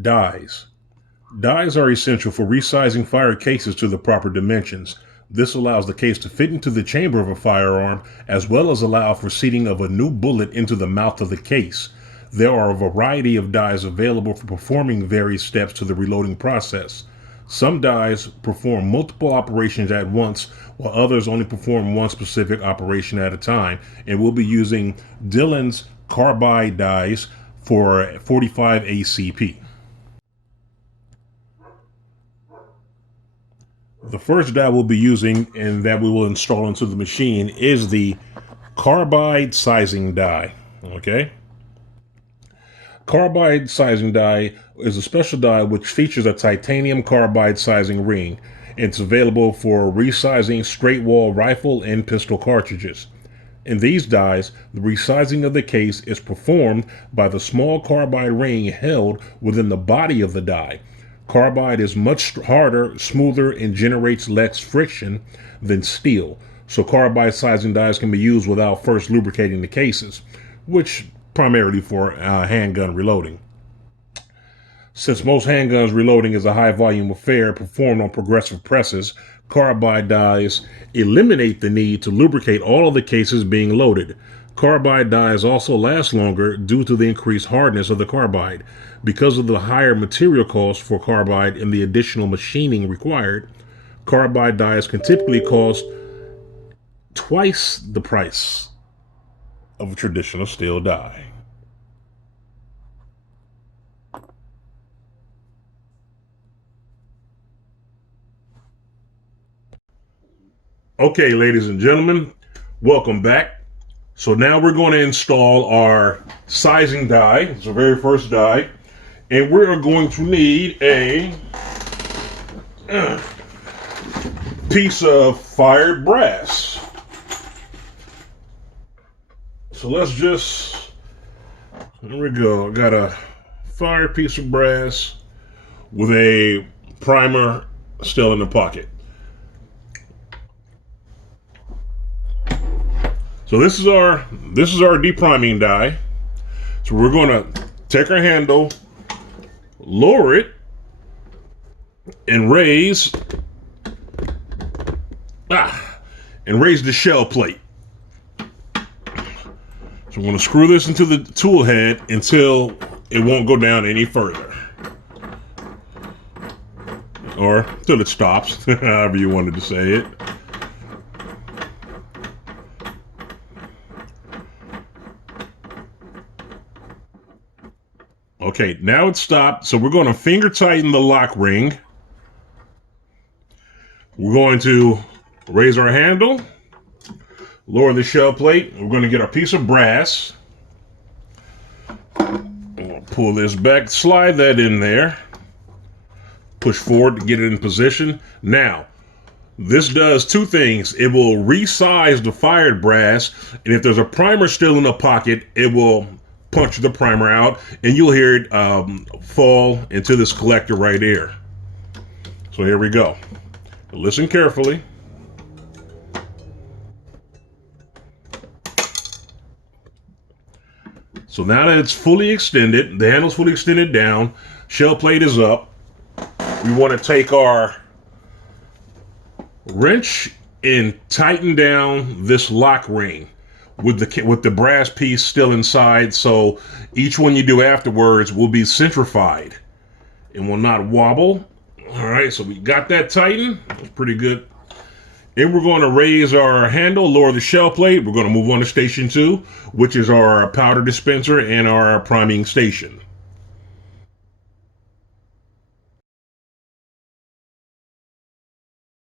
Dies. Dies are essential for resizing fire cases to the proper dimensions. This allows the case to fit into the chamber of a firearm, as well as allow for seating of a new bullet into the mouth of the case. There are a variety of dies available for performing various steps to the reloading process. Some dies perform multiple operations at once, while others only perform one specific operation at a time, and we'll be using Dillon's carbide dies for 45 ACP. The first die we'll be using and that we will install into the machine is the carbide sizing die. Okay. Carbide sizing die is a special die which features a titanium carbide sizing ring. It's available for resizing straight wall rifle and pistol cartridges. In these dies, the resizing of the case is performed by the small carbide ring held within the body of the die. Carbide is much harder, smoother, and generates less friction than steel, so carbide sizing dies can be used without first lubricating the cases, which primarily for handgun reloading. Since most handguns reloading is a high volume affair performed on progressive presses, carbide dies eliminate the need to lubricate all of the cases being loaded. Carbide dies also last longer due to the increased hardness of the carbide. Because of the higher material cost for carbide and the additional machining required, carbide dies can typically cost twice the price of a traditional steel die. Okay, ladies and gentlemen, welcome back. So now we're going to install our sizing die. It's the very first die. And we're going to need a piece of fired brass. So let's just, there we go. I got a fired piece of brass with a primer still in the pocket. So this is our depriming die. So we're going to take our handle, lower it, and raise the shell plate. So I'm going to screw this into the tool head until it won't go down any further, or until it stops, however you wanted to say it. Okay, now it's stopped, so we're going to finger tighten the lock ring. We're going to raise our handle, lower the shell plate. We're going to get our piece of brass. We'll pull this back, slide that in there, push forward to get it in position. Now, this does two things. It will resize the fired brass, and if there's a primer still in the pocket, it will punch the primer out, and you'll hear it fall into this collector right here. So here we go. Listen carefully. So now that it's fully extended, the handle's fully extended down, shell plate is up, we want to take our wrench and tighten down this lock ring with the brass piece still inside, so each one you do afterwards will be centrified and will not wobble. All right, so we got that tightened. That's pretty good. And we're going to raise our handle, lower the shell plate. We're going to move on to station 2, which is our powder dispenser and our priming station.